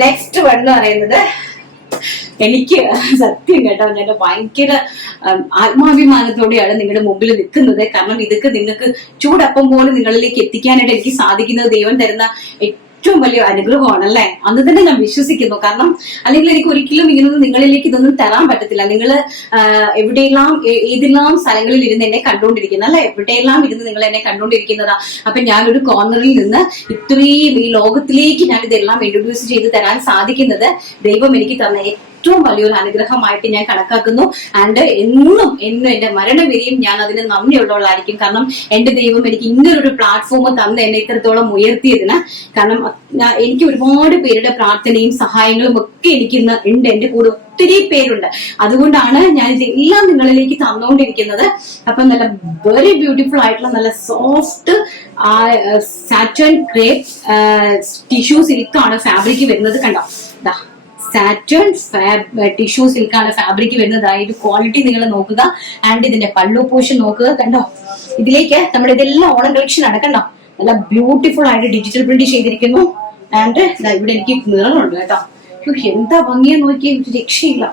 Next one എന്ന് പറയുന്നത് എനിക്ക് സത്യം കേട്ടോ ഞാൻ ഭയങ്കര ആത്മാഭിമാനത്തോടെയാണ് നിങ്ങളുടെ മുമ്പിൽ നിൽക്കുന്നത്. കാരണം ഇതൊക്കെ നിങ്ങൾക്ക് ചൂടപ്പം പോലെ നിങ്ങളിലേക്ക് എത്തിക്കാനായിട്ട് എനിക്ക് സാധിക്കുന്നത് ദൈവം തരുന്ന ഏറ്റവും വലിയ അനുഗ്രഹമാണല്ലേ. അന്ന് തന്നെ ഞാൻ വിശ്വസിക്കുന്നു. കാരണം അല്ലെങ്കിൽ എനിക്ക് ഒരിക്കലും ഇങ്ങനൊന്നും നിങ്ങളിലേക്ക് ഇതൊന്നും തരാൻ പറ്റത്തില്ല. നിങ്ങൾ എവിടെയെല്ലാം ഏതെല്ലാം സ്ഥലങ്ങളിൽ ഇരുന്ന് എന്നെ കണ്ടുകൊണ്ടിരിക്കുന്ന അല്ലെ, എവിടെയെല്ലാം ഇരുന്ന് നിങ്ങൾ എന്നെ കണ്ടുകൊണ്ടിരിക്കുന്നതാ. അപ്പൊ ഞാനൊരു കോർണറിൽ നിന്ന് ഇത്രയും ഈ ലോകത്തിലേക്ക് ഞാൻ ഇതെല്ലാം ഇൻട്രൊഡ്യൂസ് ചെയ്ത് തരാൻ സാധിക്കുന്നത് ദൈവം എനിക്ക് തന്ന ഏറ്റവും വലിയൊരു അനുഗ്രഹമായിട്ട് ഞാൻ കണക്കാക്കുന്നു. ആൻഡ് എന്നും എന്റെ മരണം വരെയും ഞാൻ അതിന് നന്ദിയുള്ളവളായിരിക്കും. കാരണം എന്റെ ദൈവം എനിക്ക് ഇങ്ങനൊരു പ്ലാറ്റ്ഫോം തന്ന് എന്നെ ഇത്രത്തോളം ഉയർത്തിയതിന്. കാരണം എനിക്ക് ഒരുപാട് പേരുടെ പ്രാർത്ഥനയും സഹായങ്ങളും ഒക്കെ എനിക്ക് ഇന്ന് ഉണ്ട്. എന്റെ കൂടെ ഒത്തിരി പേരുണ്ട്. അതുകൊണ്ടാണ് ഞാൻ ഇതെല്ലാം നിങ്ങളിലേക്ക് തന്നുകൊണ്ടിരിക്കുന്നത്. അപ്പൊ നല്ല വെരി ബ്യൂട്ടിഫുൾ ആയിട്ടുള്ള നല്ല സോഫ്റ്റ് സാറ്റൻ ക്രേപ്പ് ടിഷ്യൂ സിൽക്കാണ് ഫാബ്രിക് വരുന്നത്. കണ്ടോ, സാറ്റേൺ ടിഷ്യൂ സിൽക്കാണ് ഫാബ്രിക് വരുന്നത്. ഇത് ക്വാളിറ്റി നിങ്ങൾ നോക്കുക. ആൻഡ് ഇതിന്റെ പല്ലു പോർഷൻ നോക്കുക. കണ്ടോ, ഇതിലേക്ക് നമ്മുടെ ഇതെല്ലാം ഓണം കളക്ഷൻ ആണ്. കണ്ടോ, നല്ല ബ്യൂട്ടിഫുൾ ആയിട്ട് ഡിജിറ്റൽ പ്രിന്റ് ചെയ്തിരിക്കുന്നു. ആൻഡ് ഇവിടെ എനിക്ക് നിറങ്ങളുണ്ട് കേട്ടോ. എന്താ ഭംഗിയെന്ന് നോക്കിയാൽ ഒരു രക്ഷയില്ല.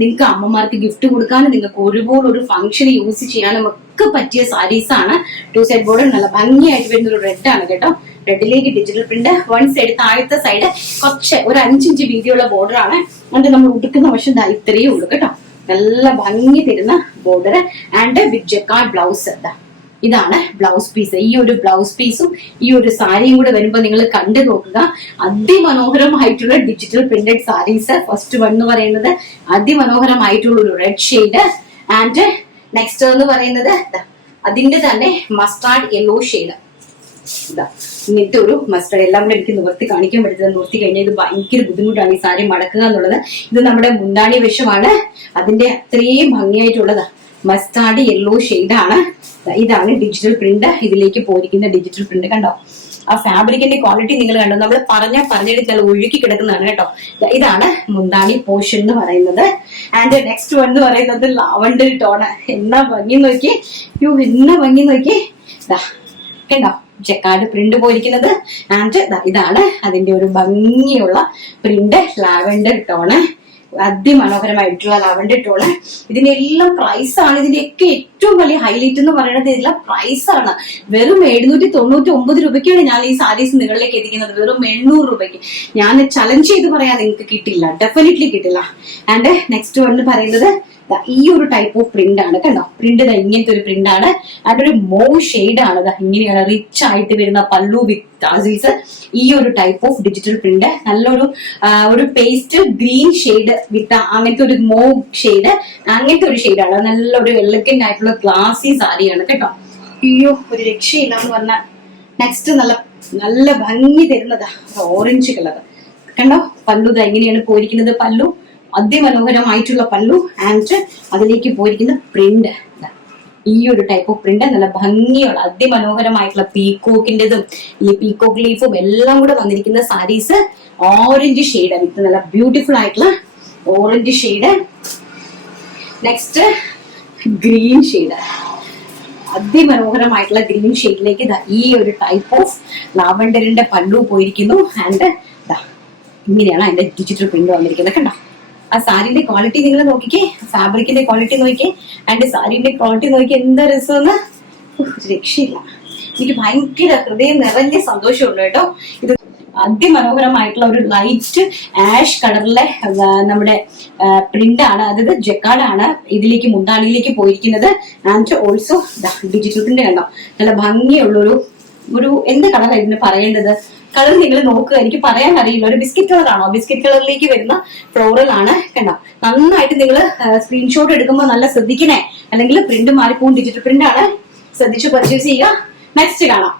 നിങ്ങൾക്ക് അമ്മമാർക്ക് ഗിഫ്റ്റ് കൊടുക്കാനും നിങ്ങൾക്ക് ഒരുപോലെ ഒരു ഫംഗ്ഷന് യൂസ് ചെയ്യാനും ഒക്കെ പറ്റിയ സാരീസ് ആണ്. 2 സൈഡ് ബോർഡർ നല്ല ഭംഗിയായിട്ട് വരുന്ന ഒരു റെഡ് ആണ് കേട്ടോ. റെഡിലേക്ക് ഡിജിറ്റൽ പ്രിന്റ്, 1 സൈഡ് താഴത്തെ സൈഡ് കുറച്ച് ഒരു 5 ഇഞ്ച് വീതിയുള്ള ബോർഡർ ആണ്. എന്നിട്ട് നമ്മൾ ഉടുക്കുന്ന വശം ഇത്രയേ ഉള്ളൂ കേട്ടോ. നല്ല ഭംഗി തരുന്ന border. And with jacquard blouse. ഇതാണ് ബ്ലൗസ് പീസ്. ഈ ഒരു ബ്ലൗസ് പീസും ഈ ഒരു സാരിയും കൂടെ വരുമ്പോൾ നിങ്ങൾ കണ്ടു നോക്കുക. അതിമനോഹരമായിട്ടുള്ള digital printed saris. First one എന്ന് പറയുന്നത് അതിമനോഹരമായിട്ടുള്ള ഒരു റെഡ് ഷെയ്ഡ്. ആൻഡ് നെക്സ്റ്റ് എന്ന് പറയുന്നത് അതിന്റെ തന്നെ മസ്റ്റാർഡ് യെല്ലോ ഷെയ്ഡ്. ഇങ്ങനത്തെ ഒരു മസ്റ്റർഡ്. എല്ലാം കൂടെ എനിക്ക് നിവർത്തി കാണിക്കാൻ പറ്റുന്നത്. നിവർത്തി കഴിഞ്ഞാൽ ഇത് ഭയങ്കര ബുദ്ധിമുട്ടാണ് ഈ സാരി മടക്കുക എന്നുള്ളത്. ഇത് നമ്മുടെ മുന്താണി വശമാണ്. അതിന്റെ അത്രയും ഭംഗിയായിട്ടുള്ളത് മസ്റ്റാർഡ് യെല്ലോ ഷെയ്ഡാണ്. ഇതാണ് ഡിജിറ്റൽ പ്രിന്റ്. ഇതിലേക്ക് പോയിരിക്കുന്ന ഡിജിറ്റൽ പ്രിന്റ്. കണ്ടോ, ആ ഫാബ്രിക്കിന്റെ ക്വാളിറ്റി നിങ്ങൾ കണ്ടോ. നമ്മൾ പറഞ്ഞിട്ട് നല്ല ഒഴുകി കിടക്കുന്നതാണ് കേട്ടോ. ഇതാണ് മുന്താണി പോർഷൻ എന്ന് പറയുന്നത്. ആൻഡ് നെക്സ്റ്റ് വൺ എന്ന് പറയുന്നത് ലാവണ്ടർ ടോണ്. എന്നാ ഭംഗി നോക്കി, എന്നാ ഭംഗി നോക്കി. കണ്ടോ, ജക്കാർഡ് പ്രിന്റ് പോയിരിക്കുന്നത്. ആൻഡ് ഇതാണ് അതിന്റെ ഒരു ഭംഗിയുള്ള പ്രിന്റ്. ലാവൻഡർ ടോണ്, അതിമനോഹരമായിട്ടുള്ള ലാവൻഡർ ടോണ്. ഇതിന്റെ എല്ലാം പ്രൈസ് ആണ്. ഇതിന്റെയൊക്കെ ഏറ്റവും വലിയ ഹൈലൈറ്റ് എന്ന് പറയുന്നത് ഇതിലെ പ്രൈസ് ആണ്. വെറും 799 രൂപയ്ക്കാണ് ഞാൻ ഈ സാരീസ് നിങ്ങളിലേക്ക് എത്തിക്കുന്നത്. വെറും 800 രൂപയ്ക്ക്. ഞാൻ ചലഞ്ച് ചെയ്ത് പറയാൻ നിങ്ങൾക്ക് കിട്ടില്ല, ഡെഫിനറ്റ്ലി കിട്ടില്ല. ആൻഡ് നെക്സ്റ്റ് വൺ പറയുന്നത് ഈ ഒരു ടൈപ്പ് ഓഫ് പ്രിന്റ് ആണ്. കണ്ടോ, പ്രിന്റ് ഇങ്ങനത്തെ ഒരു പ്രിന്റ് ആണ്. അതൊരു മോ ഷെയ്ഡ് ആണ്. ഇങ്ങനെയാണ് റിച്ച് ആയിട്ട് വരുന്ന പല്ലു വിത്ത് ടാസിൽസ്. ഈ ഒരു ടൈപ്പ് ഓഫ് ഡിജിറ്റൽ പ്രിന്റ്. നല്ലൊരു ഒരു പേസ്റ്റ് ഗ്രീൻ ഷെയ്ഡ് വിത്ത് അങ്ങനത്തെ ഒരു മോ ഷെയ്ഡ്. അങ്ങനത്തെ ഒരു ഷെയ്ഡാണ്. നല്ലൊരു എലഗന്റ് ആയിട്ടുള്ള ഗ്ലാസി സാരിയാണ് കേട്ടോ. അയ്യോ, ഒരു രക്ഷയില്ല എന്ന് പറഞ്ഞാൽ. നെക്സ്റ്റ് നല്ല ഭംഗി തരുന്നതാ ഓറഞ്ച് കളർ. കണ്ടോ, പല്ലു എങ്ങനെയാണ് പോയിരിക്കുന്നത്. പല്ലു അതിമനോഹരമായിട്ടുള്ള പല്ലു. ആൻഡ് അതിലേക്ക് പോയിരിക്കുന്ന പ്രിന്റ് ഈ ഒരു ടൈപ്പ് ഓഫ് പ്രിന്റ്. നല്ല ഭംഗിയുള്ള അതിമനോഹരമായിട്ടുള്ള പീക്കോക്കിന്റെതും ഈ പീക്കോക്ക് ലീഫും എല്ലാം കൂടെ വന്നിരിക്കുന്ന സാരീസ്. ഓറഞ്ച് ഷെയ്ഡ് വിത്ത് നല്ല ബ്യൂട്ടിഫുൾ ആയിട്ടുള്ള orange shade. Next green shade. അതിമനോഹരമായിട്ടുള്ള ഗ്രീൻ ഷെയ്ഡിലേക്ക് ഈ ഒരു ടൈപ്പ് ഓഫ് ലാവൻഡറിന്റെ പല്ലു പോയിരിക്കുന്നു. ആൻഡ് ഇങ്ങനെയാണ് അതിന്റെ ഡിജിറ്റൽ പ്രിന്റ് വന്നിരിക്കുന്നത്. കണ്ടോ, ആ സാരിന്റെ ക്വാളിറ്റി നിങ്ങൾ നോക്കിക്കേ, ഫാബ്രിക്കിന്റെ ക്വാളിറ്റി നോക്കിക്കേ. ആൻഡ് സാരിന്റെ ക്വാളിറ്റി നോക്കി എന്താ രസമെന്ന്. രക്ഷയില്ല. എനിക്ക് ഭയങ്കര ഹൃദയം നിറഞ്ഞ സന്തോഷമുണ്ട് കേട്ടോ. ഇത് അതിമനോഹരമായിട്ടുള്ള ഒരു ലൈറ്റ് ആഷ് കളറിലെ നമ്മുടെ പ്രിന്റ് ആണ്. അതായത് ജക്കാർഡ് ആണ് ഇതിലേക്ക് മുന്താണിയിലേക്ക് പോയിരിക്കുന്നത്. And also digital print. കണ്ടോ, നല്ല ഭംഗിയുള്ളൊരു എന്ത് കളറാണ് ഇതിന് പറയേണ്ടത്. കളർ നിങ്ങൾ നോക്കുക, എനിക്ക് പറയാൻ അറിയില്ല. ഒരു ബിസ്ക്കറ്റ് കളറാണോ? ബിസ്ക്കറ്റ് കളറിലേക്ക് വരുന്ന ഫ്ലോറൽ ആണ്. കണ്ടോ, നന്നായിട്ട് നിങ്ങൾ സ്ക്രീൻഷോട്ട് എടുക്കുമ്പോൾ നല്ല ശ്രദ്ധിക്കണേ, അല്ലെങ്കിൽ പ്രിന്റ് മാറിപ്പോകും. ഡിജിറ്റൽ പ്രിന്റ് ആണ്. ശ്രദ്ധിച്ച് പർച്ചേസ് ചെയ്യുക. നെക്സ്റ്റ് കാണാം.